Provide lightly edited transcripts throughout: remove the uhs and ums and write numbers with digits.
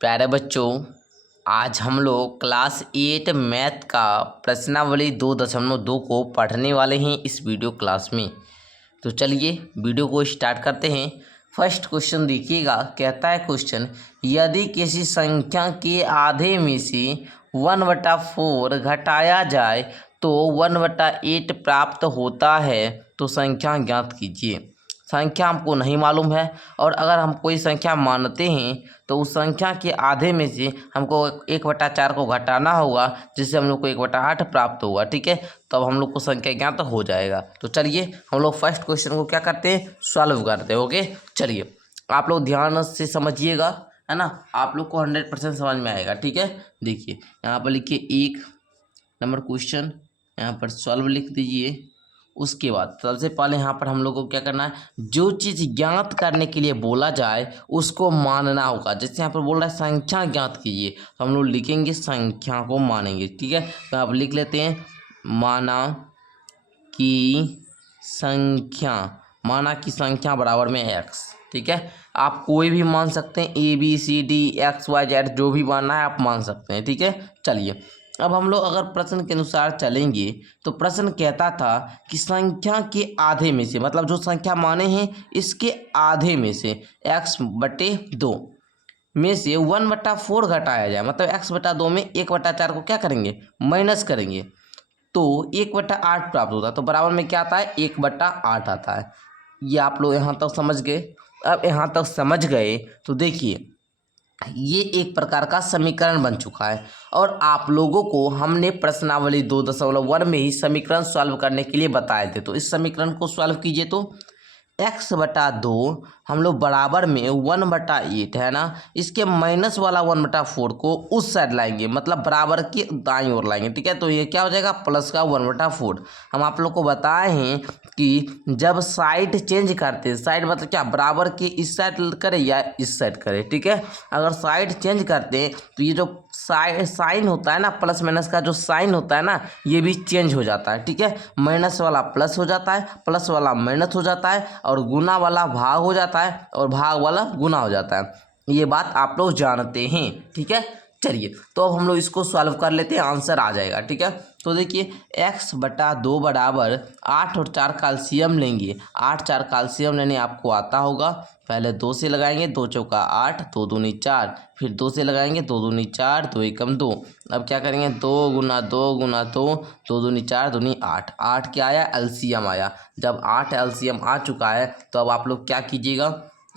प्यारे बच्चों, आज हम लोग क्लास 8 मैथ का प्रश्नावली 2.2 को पढ़ने वाले हैं इस वीडियो क्लास में। तो चलिए वीडियो को स्टार्ट करते हैं। फर्स्ट क्वेश्चन देखिएगा। कहता है क्वेश्चन, यदि किसी संख्या के आधे में से 1/4 घटाया जाए तो 1/8 प्राप्त होता है, तो संख्या ज्ञात कीजिए। संख्या हमको नहीं मालूम है और अगर हम कोई संख्या मानते हैं तो उस संख्या के आधे में से हमको 1/4 को घटाना होगा, जिससे हम लोग को 1/8 प्राप्त होगा। ठीक है, तब हम लोग को संख्या ज्ञात हो जाएगा। तो चलिए हम लोग फर्स्ट क्वेश्चन को क्या करते हैं, सॉल्व करते हैं। ओके, चलिए आप लोग ध्यान से समझिएगा, है ना। आप लोग को 100% समझ में आएगा। ठीक है, देखिए यहाँ पर लिखिए 1 नंबर क्वेश्चन, यहाँ पर सॉल्व लिख दीजिए। उसके बाद सबसे पहले यहाँ पर हम लोग को क्या करना है, जो चीज़ ज्ञात करने के लिए बोला जाए उसको मानना होगा। जैसे यहाँ पर बोल रहा है संख्या ज्ञात कीजिए, तो हम लोग लिखेंगे संख्या को मानेंगे। ठीक है, तो आप लिख लेते हैं माना कि संख्या, माना कि संख्या बराबर में x। ठीक है, आप कोई भी मान सकते हैं, ABCD XYZ जो भी मानना है आप मान सकते हैं। ठीक है, चलिए अब हम लोग अगर प्रश्न के अनुसार चलेंगे तो प्रश्न कहता था कि संख्या के आधे में से, मतलब जो संख्या माने हैं इसके आधे में से x/2 में से 1/4 घटाया जाए, मतलब x/2 में 1/4 को क्या करेंगे, माइनस करेंगे, तो 1/8 प्राप्त होता है। तो बराबर में क्या आता है, 1/8 आता है। ये आप लोग यहाँ तक समझ गए। अब यहाँ तक समझ गए तो देखिए ये एक प्रकार का समीकरण बन चुका है और आप लोगों को हमने प्रश्नावली 2.1 में ही समीकरण सॉल्व करने के लिए बताए थे। तो इस समीकरण को सॉल्व कीजिए तो x/2 हम लोग बराबर में 1/8 है ना, इसके माइनस वाला 1/4 को उस साइड लाएंगे, मतलब बराबर की दाईं ओर लाएंगे। ठीक है, तो ये क्या हो जाएगा, प्लस का 1/4। हम आप लोग को बताए हैं कि जब साइड चेंज करते हैं, साइड मतलब क्या, बराबर के इस साइड करें या इस साइड करें। ठीक है, अगर साइड चेंज करते हैं तो ये जो साइन होता है ना, प्लस माइनस का जो साइन होता है ना, ये भी चेंज हो जाता है। ठीक है, माइनस वाला प्लस हो जाता है, प्लस वाला माइनस हो जाता है, और गुना वाला भाग हो जाता है और भाग वाला गुना हो जाता है। ये बात आप लोग जानते हैं। ठीक है, चलिए तो अब हम लोग इसको सॉल्व कर लेते हैं, आंसर आ जाएगा। ठीक है, तो देखिए x/2 बराबर 8 और 4 कैल्शियम लेंगे। 8 4 कैल्शियम लेने आपको आता होगा। पहले 2 से लगाएंगे, 2 चौका 8, 2 दूनी 4, फिर 2 से लगाएंगे, 2 दूनी 4, 2 एकम 2। अब क्या करेंगे, 2 गुना 2 गुना 2, 2 दूनी 4 दूनी 8। 8 क्या आया, एलसीएम आया। जब 8 एलसीएम आ चुका है तो अब आप लोग क्या कीजिएगा,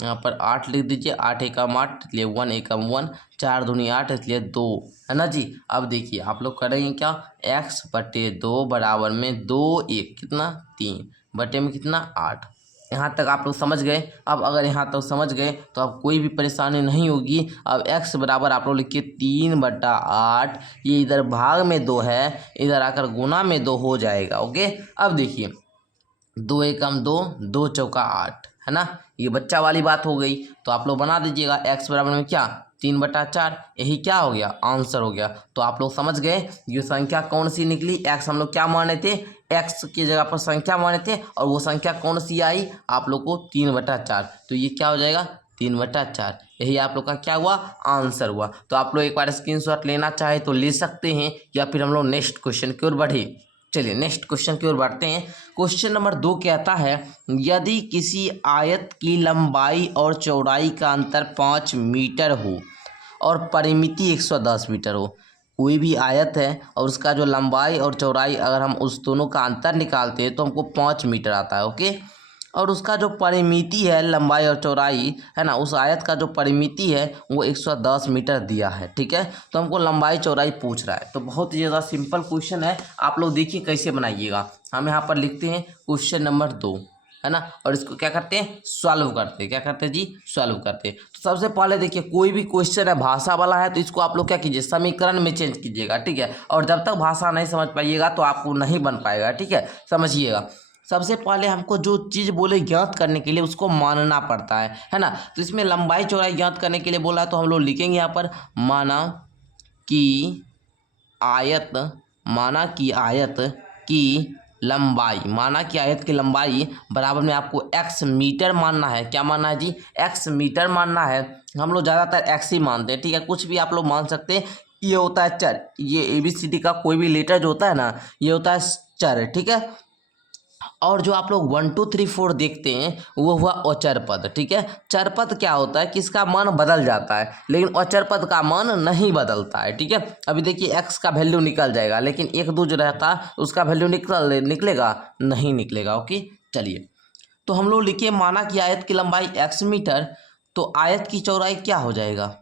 यहाँ पर 8 लिख दीजिए। 8 एकम 8 इसलिए 1 एकम 1, 4 दूनी 8 इसलिए 2, है ना जी। अब देखिए आप लोग करेंगे क्या, x/2 बराबर में 2 1 कितना 3 बटे में कितना 8। यहाँ तक आप लोग समझ गए। अब अगर यहाँ तक समझ गए तो अब कोई भी परेशानी नहीं होगी। अब x बराबर आप लोग लिखिए 3/8, ये इधर भाग में 2 है, इधर आकर गुना में 2 हो जाएगा। ओके, अब देखिए 2 एकम 2, 2 चौका 8, है ना, ये बच्चा वाली बात हो गई। तो आप लोग बना दीजिएगा x बराबर में क्या, 3/4। यही क्या हो गया, आंसर हो गया। तो आप लोग समझ गए ये संख्या कौन सी निकली। x हम लोग क्या माने थे, x की जगह पर संख्या माने थे, और वो संख्या कौन सी आई आप लोग को, 3/4। तो ये क्या हो जाएगा, 3/4। यही आप लोग का क्या हुआ, आंसर हुआ। तो आप लोग एक बार स्क्रीनशॉट लेना चाहे तो ले सकते हैं, या फिर हम लोग नेक्स्ट क्वेश्चन की ओर बढ़े। चलिए नेक्स्ट क्वेश्चन की ओर बढ़ते हैं। क्वेश्चन नंबर 2 कहता है, यदि किसी आयत की लंबाई और चौड़ाई का अंतर 5 मीटर हो और परिमिति 110 मीटर हो। कोई भी आयत है और उसका जो लंबाई और चौड़ाई, अगर हम उस दोनों का अंतर निकालते हैं तो हमको 5 मीटर आता है। ओके, और उसका जो परिमिति है, लंबाई और चौड़ाई है ना, उस आयत का जो परिमिति है वो 110 मीटर दिया है। ठीक है, तो हमको लंबाई चौड़ाई पूछ रहा है। तो बहुत ही ज़्यादा सिंपल क्वेश्चन है, आप लोग देखिए कैसे बनाइएगा। हम यहाँ पर लिखते हैं क्वेश्चन नंबर 2, है ना, और इसको क्या करते हैं, सॉल्व करते हैं। क्या करते हैं जी, सॉल्व करते हैं। तो सबसे पहले देखिए कोई भी क्वेश्चन है भाषा वाला है तो इसको आप लोग क्या कीजिए, समीकरण में चेंज कीजिएगा। ठीक है, और जब तक भाषा नहीं समझ पाइएगा तो आपको नहीं बन पाएगा। ठीक है, समझिएगा। सबसे पहले हमको जो चीज़ बोले ज्ञात करने के लिए उसको मानना पड़ता है ना। तो इसमें लंबाई चौड़ाई ज्ञात करने के लिए बोला है, तो हम लोग लिखेंगे यहाँ पर माना कि आयत, माना कि आयत की लंबाई, माना कि आयत की लंबाई बराबर में आपको x मीटर मानना है। क्या मानना है जी? x मीटर मानना है। हम लोग ज़्यादातर x ही मानते हैं, ठीक है, कुछ भी आप लोग मान सकते हैं। ये होता है चर, ये ABCD का कोई भी लेटर जो होता है ना, ये होता है चर, ठीक है। और जो आप लोग 1 2 3 4 देखते हैं वो हुआ अचर पद, ठीक है। चर पद क्या होता है कि इसका मान बदल जाता है, लेकिन अचर पद का मान नहीं बदलता है, ठीक है। अभी देखिए x का वैल्यू निकल जाएगा, लेकिन 1 2 जो रहता है उसका वैल्यू निकलेगा नहीं निकलेगा। ओके, चलिए तो हम लोग लिखिए, माना कि आयत की लंबाई x मीटर, तो आयत की चौड़ाई क्या हो जाएगा?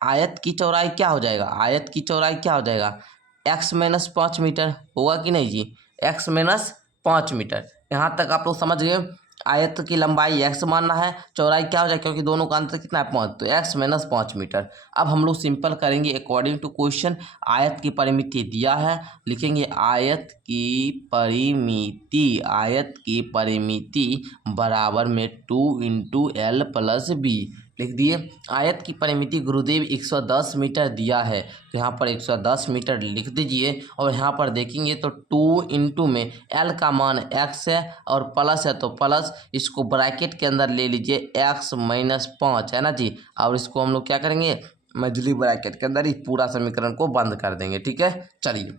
आयत की चौड़ाई क्या हो जाएगा? आयत की चौड़ाई क्या हो जाएगा? x माइनस 5 मीटर होगा कि नहीं जी? x minus 5 metre. यहाँ तक आप लोग समझ गए। आयत की लंबाई x मानना है, चौड़ाई क्या हो जाएगा, क्योंकि दोनों का अंतर कितना है 5, तो x माइनस 5 मीटर। अब हम लोग सिंपल करेंगे अकॉर्डिंग टू क्वेश्चन। आयत की परिमिति दिया है, लिखेंगे आयत की परिमिति, आयत की परिमिति बराबर में 2 इंटू एल प्लस बी। लिख दिए। आयत की परिमिति गुरुदेव 110 मीटर दिया है, तो यहाँ पर 110 मीटर लिख दीजिए। और यहाँ पर देखेंगे तो 2 इंटू में एल का मान x है और प्लस है तो प्लस, इसको ब्रैकेट के अंदर ले लीजिए x माइनस 5 है ना जी। और इसको हम लोग क्या करेंगे, मजली ब्रैकेट के अंदर इस पूरा समीकरण को बंद कर देंगे, ठीक है। चलिए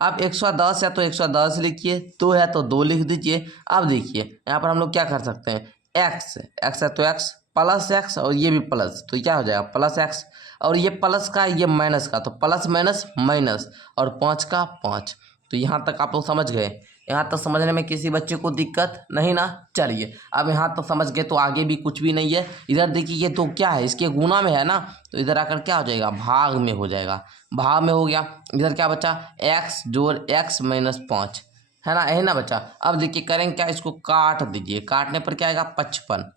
अब 110 है तो 110 लिखिए, 2 है तो 2 लिख दीजिए। अब देखिए यहाँ पर हम लोग क्या कर सकते हैं, x है तो x प्लस x और ये भी प्लस, तो क्या हो जाएगा प्लस x, और ये प्लस का ये माइनस का, तो प्लस माइनस माइनस, और 5 का 5। तो यहाँ तक आप लोग समझ गए? यहाँ तक समझने में किसी बच्चे को दिक्कत नहीं ना? चलिए अब यहाँ तक समझ गए तो आगे भी कुछ भी नहीं है। इधर देखिए ये तो क्या है, इसके गुना में है ना, तो इधर आकर क्या हो जाएगा, भाग में हो जाएगा। भाग में हो गया, इधर क्या बचा, x जोड़ x माइनस 5 है ना, यही ना बचा। अब देखिए करेंगे क्या, इसको काट दीजिए, काटने पर क्या आएगा 55।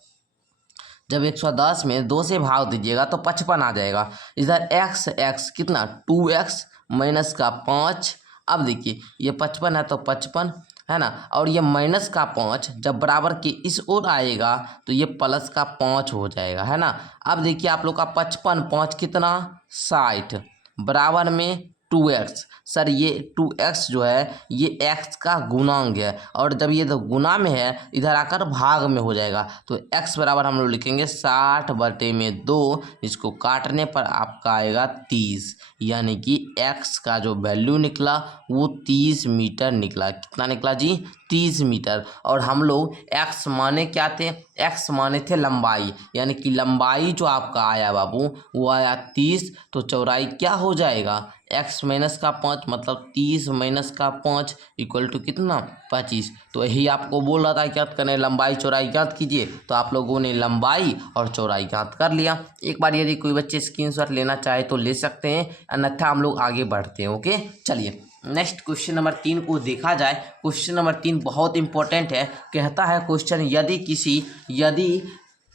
जब 110 में 2 से भाग दीजिएगा तो 55 आ जाएगा। इधर x कितना 2x माइनस का 5। अब देखिए ये 55 है तो 55 है ना, और ये माइनस का 5 जब बराबर के इस ओर आएगा तो ये प्लस का 5 हो जाएगा, है ना। अब देखिए आप लोग का 55 5 कितना 60 बराबर में 2x। सर ये 2x जो है ये x का गुणांक है, और जब ये तो गुना में है इधर आकर भाग में हो जाएगा, तो x बराबर हम लोग लिखेंगे 60 बटे में 2, इसको काटने पर आपका आएगा 30, यानी कि x का जो वैल्यू निकला वो 30 मीटर निकला। कितना निकला जी? 30 मीटर। और हम लोग x माने क्या थे, x माने थे लंबाई, यानी कि लंबाई जो आपका आया बाबू वो आया 30, तो चौड़ाई क्या हो जाएगा, x माइनस का 5 मतलब 30 माइनस का 5 इक्वल टू कितना 25। तो यही आपको बोल रहा था ज्ञात करने, लंबाई चौड़ाई ज्ञात कीजिए, तो आप लोगों ने लंबाई और चौड़ाई ज्ञात कर लिया। एक बार यदि कोई बच्चे स्क्रीनशॉट लेना चाहे तो ले सकते हैं, अन्यथा हम लोग आगे बढ़ते हैं। ओके चलिए नेक्स्ट क्वेश्चन नंबर 3 को देखा जाए। क्वेश्चन नंबर 3 बहुत इंपॉर्टेंट है। कहता है क्वेश्चन,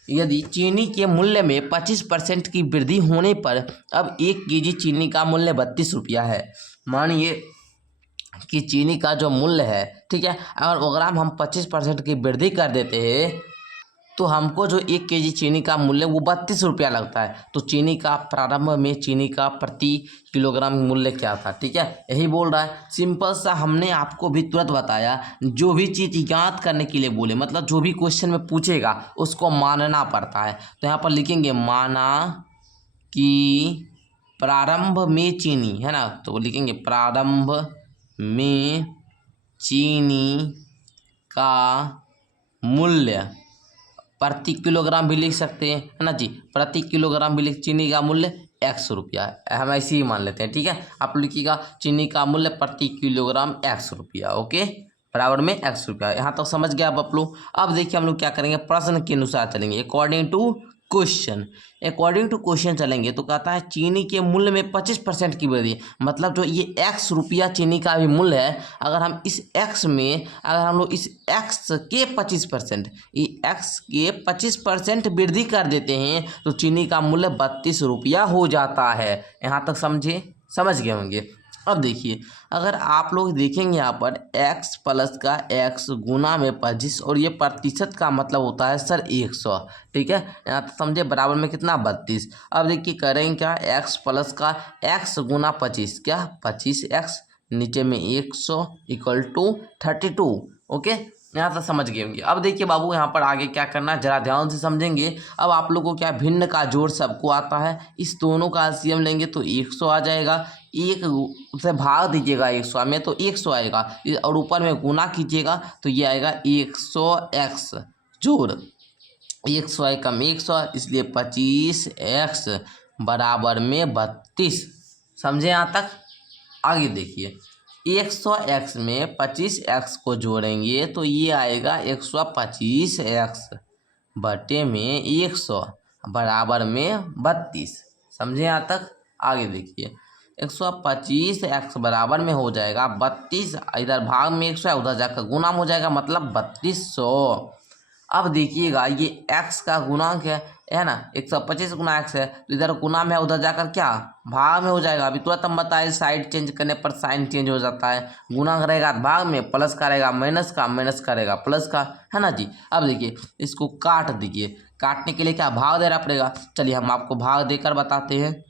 यदि चीनी के मूल्य में 25% की वृद्धि होने पर अब 1 केजी चीनी का मूल्य 32 रुपया है। मानिए कि चीनी का जो मूल्य है, ठीक है, अगर हम 25% की वृद्धि कर देते हैं तो हमको जो 1 केजी चीनी का मूल्य वो 32 रुपया लगता है। तो चीनी का प्रारंभ में चीनी का प्रति किलोग्राम मूल्य क्या था, ठीक है, यही बोल रहा है। सिंपल सा हमने आपको भी तुरंत बताया, जो भी चीज़ ज्ञात करने के लिए बोले, मतलब जो भी क्वेश्चन में पूछेगा उसको मानना पड़ता है। तो यहाँ पर लिखेंगे माना कि प्रारंभ में चीनी, है ना, तो लिखेंगे प्रारंभ में चीनी का मूल्य प्रति किलोग्राम भी लिख सकते हैं, है ना जी, प्रति किलोग्राम भी लिख, चीनी का मूल्य 100 रुपया है, हम ऐसे ही मान लेते हैं, ठीक है। आप लिखिएगा चीनी का मूल्य प्रति किलोग्राम 100 रुपया, ओके, बराबर में 100 रुपया। यहाँ तक तो समझ गया आप लोग। अब देखिए हम लोग क्या करेंगे, प्रश्न के अनुसार चलेंगे, अकॉर्डिंग टू क्वेश्चन चलेंगे। तो कहता है चीनी के मूल्य में 25% की वृद्धि, मतलब जो ये 100 रुपया चीनी का भी मूल्य है, अगर हम इस x में अगर हम लोग इस x के 25% ये x के 25% वृद्धि कर देते हैं तो चीनी का मूल्य 32 रुपया हो जाता है। यहाँ तक समझ गए होंगे। अब देखिए अगर आप लोग देखेंगे यहाँ पर x प्लस का x गुना में 25, और ये प्रतिशत का मतलब होता है सर 100, ठीक है, यहाँ तो समझे, बराबर में कितना 32। अब देखिए करेंगे क्या, x प्लस का x गुना 25, क्या 25x नीचे में 100 इक्वल टू 32। ओके, यहाँ तक समझ गए होंगे। अब देखिए बाबू यहाँ पर आगे क्या करना है, जरा ध्यान से समझेंगे। अब आप लोग को क्या भिन्न का जोड़ सबको आता है, इस दोनों का एलसीएम लेंगे तो 100 आ जाएगा। एक से भाग दीजिएगा 100 में तो 100 आएगा, और ऊपर में गुना कीजिएगा तो ये आएगा 100x जोड़ 100 कम 100, इसलिए 25x बराबर में 32। समझे यहाँ तक? आगे देखिए 100x में 25x को जोड़ेंगे तो ये आएगा 125x बटे में 100 बराबर में 32। समझे यहाँ तक? आगे देखिए 125x बराबर में हो जाएगा 32, इधर भाग में 100 है, उधर जाकर गुना में हो जाएगा, मतलब 3200। अब देखिएगा ये x का गुणांक है ना, 125 गुना x है, तो इधर गुना में है, उधर जाकर क्या भाग में हो जाएगा। अभी तुरंत हम बताए साइड चेंज करने पर साइन चेंज हो जाता है। गुना रहेगा भाग में, प्लस का रहेगा माइनस का, माइनस का रहेगा प्लस का, है ना जी। अब देखिए इसको काट दीजिए, काटने के लिए क्या भाग देना पड़ेगा। चलिए हम आपको भाग देकर बताते हैं,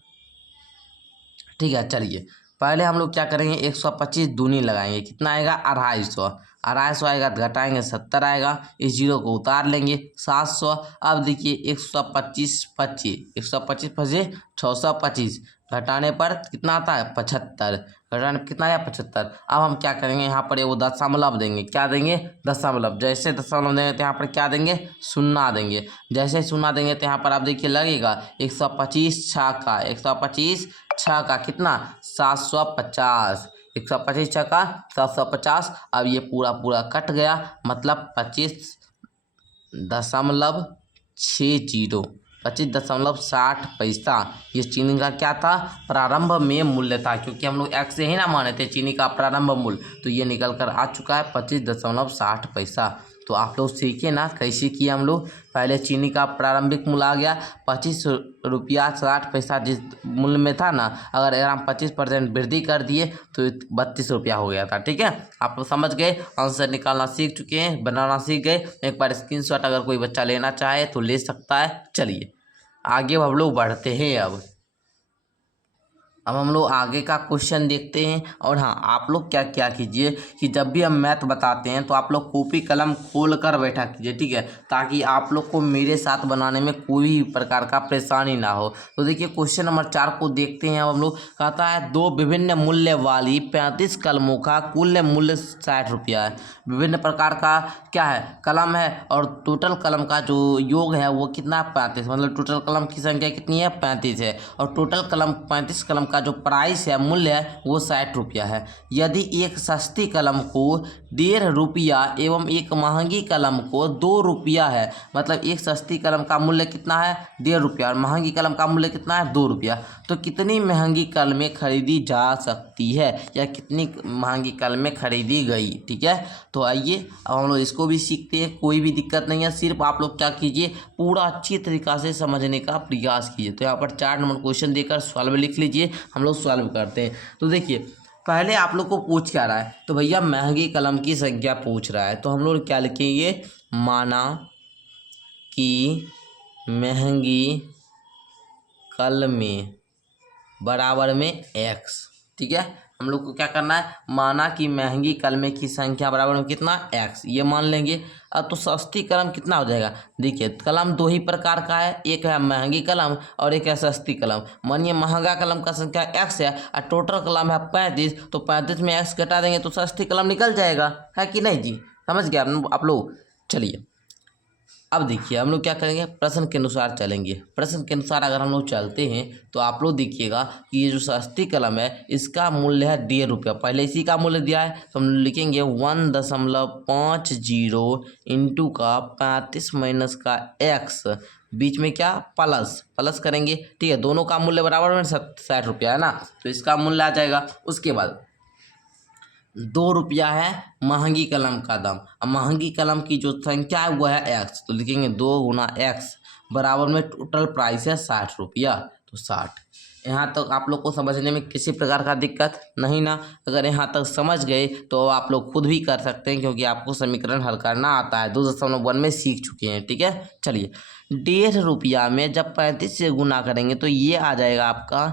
ठीक है। चलिए पहले हम लोग क्या करेंगे, 125 दूनी लगाएंगे, कितना आएगा 250, 250 आएगा तो घटाएंगे 70 आएगा, इस जीरो को उतार लेंगे 700। अब देखिए 125 125 फंसे 625, घटाने पर कितना आता है 75, घटाने पर कितना आया 75। अब हम क्या करेंगे, यहाँ पर वो दशमलव देंगे, क्या देंगे दशमलव। जैसे दशमलव देंगे तो यहाँ पर क्या देंगे शून्य देंगे, जैसे शून्य देंगे तो यहाँ पर आप देखिए लगेगा 125 छक्का 125 छक्का कितना 750, 125 छक्का 750। अब ये पूरा पूरा कट गया, मतलब 25.60 25.60 ये चीनी का क्या था प्रारंभ में मूल्य था, क्योंकि हम लोग x से ही ना माने थे चीनी का प्रारंभ मूल्य, तो ये निकल कर आ चुका है 25.60। तो आप लोग सीखे ना कैसे किया हम लोग। पहले चीनी का प्रारंभिक मूल्य आ गया 25 रुपया 60 पैसा, जिस मूल्य में था ना, अगर हम 25% वृद्धि कर दिए तो 32 रुपया हो गया था। ठीक है, आप लोग समझ गए, आंसर निकालना सीख चुके हैं, बनाना सीख गए। एक बार स्क्रीनशॉट अगर कोई बच्चा लेना चाहे तो ले सकता है। चलिए आगे हम लोग बढ़ते हैं। अब हम लोग आगे का क्वेश्चन देखते हैं। और हाँ, आप लोग क्या क्या कीजिए कि जब भी हम मैथ बताते हैं तो आप लोग कॉपी कलम खोल कर बैठा कीजिए, ठीक है, ताकि आप लोग को मेरे साथ बनाने में कोई भी प्रकार का परेशानी ना हो। तो देखिए क्वेश्चन नंबर 4 को देखते हैं। अब हम लोग कहता है दो विभिन्न मूल्य वाली 35 कलमों का कुल मूल्य 60 रुपया है। विभिन्न प्रकार का क्या है कलम है, और टोटल कलम का जो योग है वो कितना 35, मतलब टोटल कलम की संख्या कितनी है 35 है, और टोटल कलम 35 कलम का जो प्राइस है मूल्य है वो 60 रुपया है। यदि एक सस्ती कलम को 1.5 रुपया एवं एक महंगी कलम को 2 रुपया है, मतलब एक सस्ती कलम का मूल्य कितना है 1.5 रुपया और महंगी कलम का मूल्य कितना है 2 रुपया, तो कितनी महंगी कलमें खरीदी जा सकती है, या कितनी महंगी कलमें खरीदी गई। ठीक है, तो आइए अब हम लोग इसको भी सीखते हैं, कोई भी दिक्कत नहीं है, सिर्फ आप लोग क्या कीजिए पूरा अच्छी तरीक़ा से समझने का प्रयास कीजिए। तो यहाँ पर 4 नंबर क्वेश्चन देकर सॉल्व लिख लीजिए, हम लोग सॉल्व करते हैं। तो देखिए पहले आप लोग को पूछ क्या रहा है, तो भैया महंगी कलम की संख्या पूछ रहा है, तो हम लोग क्या लिखेंगे, माना कि महंगी कलमें बराबर में x। ठीक है, हम लोग को क्या करना है, माना कि महंगी कलमें की संख्या बराबर में कितना x, ये मान लेंगे। अब तो सस्ती कलम कितना हो जाएगा, देखिए कलम 2 ही प्रकार का है, एक है महंगी कलम और एक है सस्ती कलम। मानिए महंगा कलम का संख्या x है और टोटल कलम है 35, तो 35 में x घटा देंगे तो सस्ती कलम निकल जाएगा, है कि नहीं जी, समझ गया आप लोग। चलिए अब देखिए हम लोग क्या करेंगे, प्रश्न के अनुसार चलेंगे। प्रश्न के अनुसार अगर हम लोग चलते हैं तो आप लोग देखिएगा कि ये जो सस्ती कलम है इसका मूल्य है 1.5 रुपया, पहले इसी का मूल्य दिया है, तो हम लिखेंगे 1.50 इंटू का 35 माइनस का x, बीच में क्या प्लस करेंगे। ठीक है, दोनों का मूल्य बराबर में 60 रुपया है ना, तो इसका मूल्य आ जाएगा। उसके बाद 2 रुपया है महंगी कलम का दाम, अब महंगी कलम की जो संख्या है वो है x, तो लिखेंगे 2 गुना x बराबर में टोटल प्राइस है 60 रुपया, तो 60। यहाँ तक आप लोग को समझने में किसी प्रकार का दिक्कत नहीं ना। अगर यहाँ तक समझ गए तो आप लोग खुद भी कर सकते हैं, क्योंकि आपको समीकरण हल करना आता है, 2.1 में सीख चुके हैं। ठीक है, चलिए 1.5 रुपया में जब 35 से गुना करेंगे तो ये आ जाएगा आपका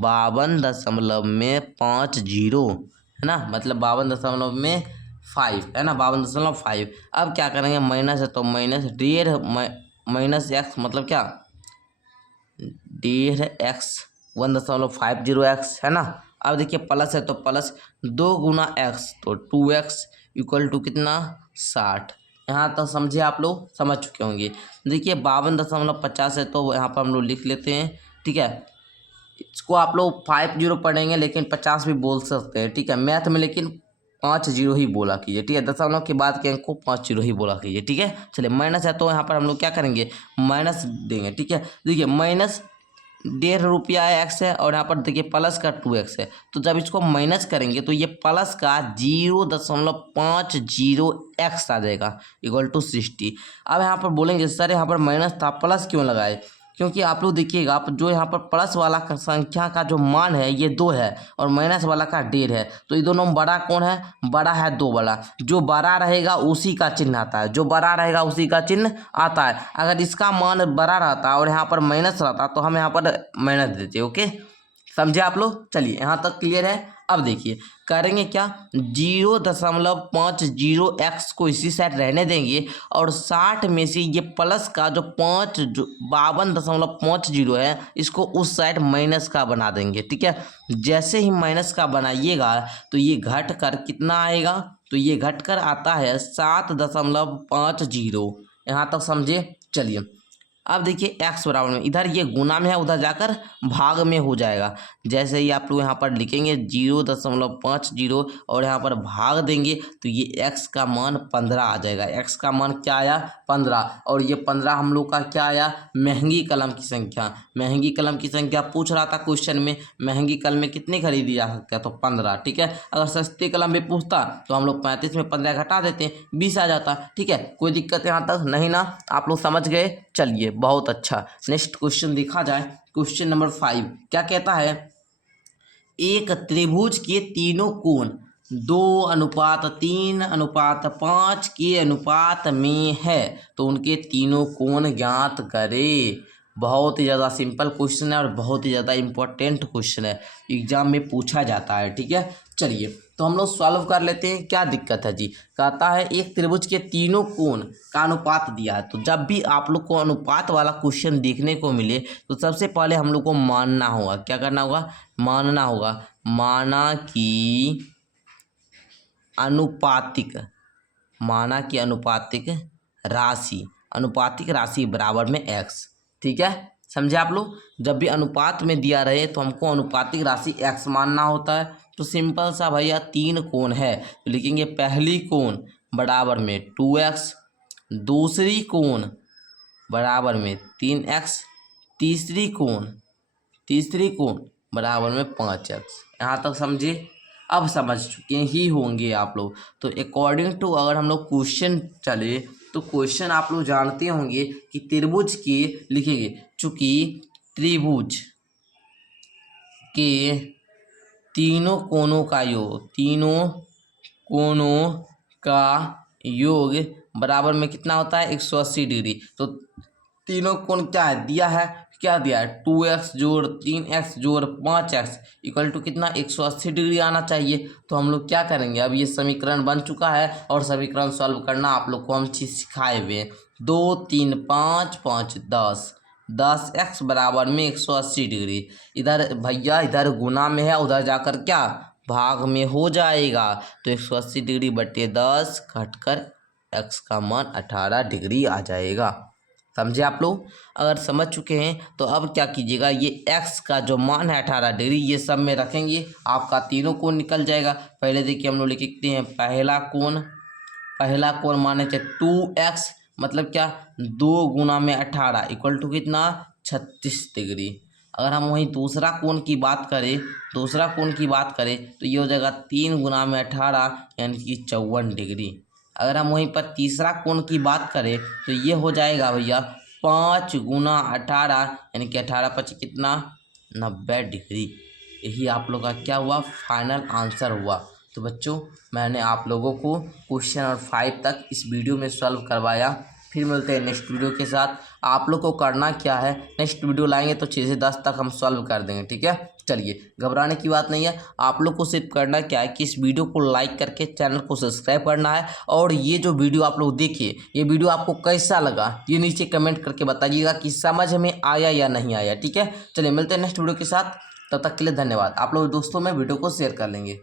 52.50, है ना, मतलब 52.5 है ना, 52.5। अब क्या करेंगे, माइनस है तो माइनस 1.5 माइनस एक्स मतलब क्या 1.5x 1.50x है ना। अब देखिए प्लस है तो प्लस 2 गुना एक्स तो 2x इक्वल टू कितना 60। यहाँ तक समझे आप लोग, समझ चुके होंगे। देखिए 52.50 है तो यहाँ पर हम लोग लिख लेते हैं, ठीक है। इसको आप लोग 50 पढ़ेंगे लेकिन 50 भी बोल सकते हैं, ठीक है, मैथ में, लेकिन 50 ही बोला कीजिए, ठीक है। दशमलव के बाद के अंक को 50 ही बोला कीजिए, ठीक है। चलिए माइनस है तो यहाँ पर हम लोग क्या करेंगे, माइनस देंगे, ठीक है। देखिए माइनस 1.5 रुपया एक्स है और यहाँ पर देखिए प्लस का 2x है, तो जब इसको माइनस करेंगे तो ये प्लस का 0.50x आ जाएगा इक्वल टू 60। अब यहाँ पर बोलेंगे सर यहाँ पर माइनस था, प्लस क्यों लगाए, क्योंकि आप लोग देखिएगा, आप जो यहाँ पर प्लस वाला का संख्या का जो मान है ये 2 है और माइनस वाला का 1.5 है, तो ये दोनों में बड़ा कौन है, बड़ा है 2 वाला। जो बड़ा रहेगा उसी का चिन्ह आता है, जो बड़ा रहेगा उसी का चिन्ह आता है। अगर इसका मान बड़ा रहता और यहाँ पर माइनस रहता तो हम यहाँ पर माइनस देते, ओके, समझे आप लोग। चलिए यहाँ तक क्लियर है। अब देखिए करेंगे क्या, 0.50x को इसी साइड रहने देंगे और 60 में से ये प्लस का जो 52.50 है इसको उस साइड माइनस का बना देंगे, ठीक है। जैसे ही माइनस का बनाइएगा तो ये घट कर कितना आएगा, तो ये घट कर आता है 7.50। यहाँ तक समझे। चलिए अब देखिए x बराबर में, इधर ये गुना में है उधर जाकर भाग में हो जाएगा। जैसे ही आप लोग यहाँ पर लिखेंगे 0.50 और यहाँ पर भाग देंगे तो ये x का मान 15 आ जाएगा। x का मान क्या आया, 15, और ये 15 हम लोग का क्या आया, महंगी कलम की संख्या। महंगी कलम की संख्या पूछ रहा था क्वेश्चन में, महंगी कलम में कितनी खरीदी जा सकती है, तो 15, ठीक है। अगर सस्ती कलम में पूछता तो हम लोग 35 में 15 घटा देते हैं, 20 आ जाता, ठीक है। कोई दिक्कत यहाँ तक नहीं ना, आप लोग समझ गए। चलिए बहुत अच्छा, नेक्स्ट क्वेश्चन देखा जाए। क्वेश्चन नंबर 5 क्या कहता है, एक त्रिभुज के तीनों कोण 2:3:5 के अनुपात में है तो उनके तीनों कोण ज्ञात करें। बहुत ही ज़्यादा सिंपल क्वेश्चन है और बहुत ही ज़्यादा इम्पोर्टेंट क्वेश्चन है, एग्जाम में पूछा जाता है, ठीक है। चलिए तो हम लोग सॉल्व कर लेते हैं। क्या दिक्कत है जी, कहता है एक त्रिभुज के तीनों कोण का अनुपात दिया है। तो जब भी आप लोग को अनुपात वाला क्वेश्चन देखने को मिले तो सबसे पहले हम लोग को मानना होगा, क्या करना होगा, मानना होगा, माना कि अनुपातिक, माना कि अनुपातिक राशि बराबर में x, ठीक है। समझे आप लोग। जब भी अनुपात में दिया रहे तो हमको अनुपातिक राशि x मानना होता है। तो सिंपल सा भैया 3 कोण है तो लिखेंगे पहली कोण बराबर में 2x, दूसरी कोण बराबर में 3x, तीसरी कोण बराबर में 5x। यहाँ तक समझे। अब समझ चुके ही होंगे आप लोग। तो अकॉर्डिंग टू अगर हम लोग क्वेश्चन चले तो क्वेश्चन आप लोग जानते होंगे कि त्रिभुज के लिखेंगे, चूंकि त्रिभुज के तीनों कोणों का योग बराबर में कितना होता है, 180 डिग्री। तो तीनों कोण क्या है, दिया है, क्या दिया है, 2x जोड़ 3x जोड़ 5x इक्वल टू कितना, 180 डिग्री आना चाहिए। तो हम लोग क्या करेंगे, अब ये समीकरण बन चुका है और समीकरण सॉल्व करना आप लोग को हम चीज़ सिखाए हुए। 2 3 5 5 10x बराबर में 180 डिग्री। इधर भैया इधर गुना में है, उधर जाकर क्या भाग में हो जाएगा। तो 180 डिग्री बटे 10 घटकर x का मान 18 डिग्री आ जाएगा। समझे आप लोग। अगर समझ चुके हैं तो अब क्या कीजिएगा, ये x का जो मान है 18 डिग्री ये सब में रखेंगे, आपका तीनों कोण निकल जाएगा। पहले देखिए हम लोग लिखते हैं पहला कोण माने थे 2x, मतलब क्या 2 गुना में 18 इक्वल टू कितना 36 डिग्री। अगर हम वहीं दूसरा कोण की बात करें तो ये हो जाएगा 3 गुना में 18 यानी कि 54 डिग्री। अगर हम वहीं पर तीसरा कोण की बात करें तो ये हो जाएगा भैया 5 गुना 18 यानी कि 18 5 कितना 90 डिग्री। यही आप लोग का क्या हुआ, फाइनल आंसर हुआ। तो बच्चों मैंने आप लोगों को क्वेश्चन नंबर 5 तक इस वीडियो में सॉल्व करवाया। फिर मिलते हैं नेक्स्ट वीडियो के साथ। आप लोग को करना क्या है, नेक्स्ट वीडियो लाएंगे तो 6 से 10 तक हम सॉल्व कर देंगे, ठीक है। चलिए, घबराने की बात नहीं है। आप लोग को सिर्फ करना क्या है कि इस वीडियो को लाइक करके चैनल को सब्सक्राइब करना है। और ये जो वीडियो आप लोग देखिए, ये वीडियो आपको कैसा लगा ये नीचे कमेंट करके बताइएगा कि समझ में आया या नहीं आया, ठीक है। चलिए मिलते हैं नेक्स्ट वीडियो के साथ, तब तक के लिए धन्यवाद। आप लोग दोस्तों में वीडियो को शेयर कर लेंगे।